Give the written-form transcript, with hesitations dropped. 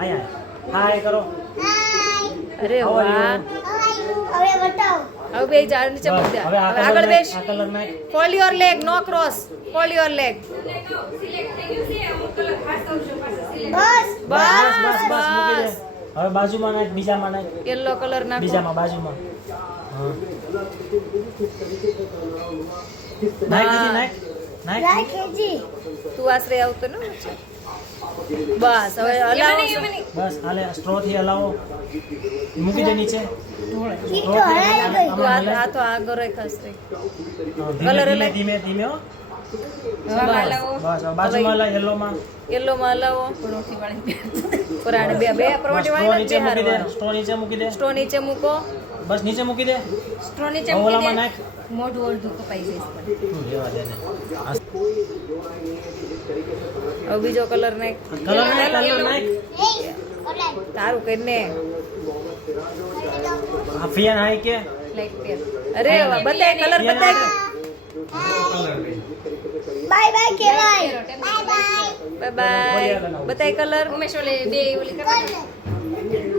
હાય કરો. અરે વાહ. હવે બતાવો. હવે બે ચાર નીચે મૂક દે. હવે હવે આગળ બેસ. આ કલર નાખ. Fold your leg, no cross. Fold your leg. બસ બસ મૂકી દે. હવે બાજુમાં નાખ, બીજામાં નાખ. યલો કલર નાખો. બીજામાં બાજુમાં. હા. નાખ દીદી, નાખ. નાખ. રાખેજી. તું આશરે આવતો ને વચ્ચે. બસ હવે હલાવો. બસ હાલે સ્ટ્રો થી હલાવો. મૂકી દે નીચે. ઈ તો હલાઈ ગઈ. તું આ તો આગળ રાખ આશરે. ધીમે ધીમે ધીમે ધીમે હો. બસ બાજુમાં લા યલો માં. યલો માં હલાવો. પરાણે બે પરોટી સ્ટ્રો વાળી નીચે ને મૂકી દે. હારવાનું. સ્ટ્રો નીચે મૂકી દે. સ્ટો નીચે મૂકો. બસ નીચે મૂકી દે. સ્ટ્રો નીચે હવે મૂકી ઓલામાં દે. નાખ. મોઢું અડધું કપાઈ જઈશ પણ. લેવા દે ને. હવે બીજો કલર નાખ. કલર નાખ. તારું કરીને. આ ફિયાન હાય કે. લાઈટ પેર. અરે વાહ, બતાય કલર બતાય. બાય બાય કેવાય. Bye bye. Bye bye. બતાય કલર. ઉમેશ ઓલે બે ઓલી કરવા દે.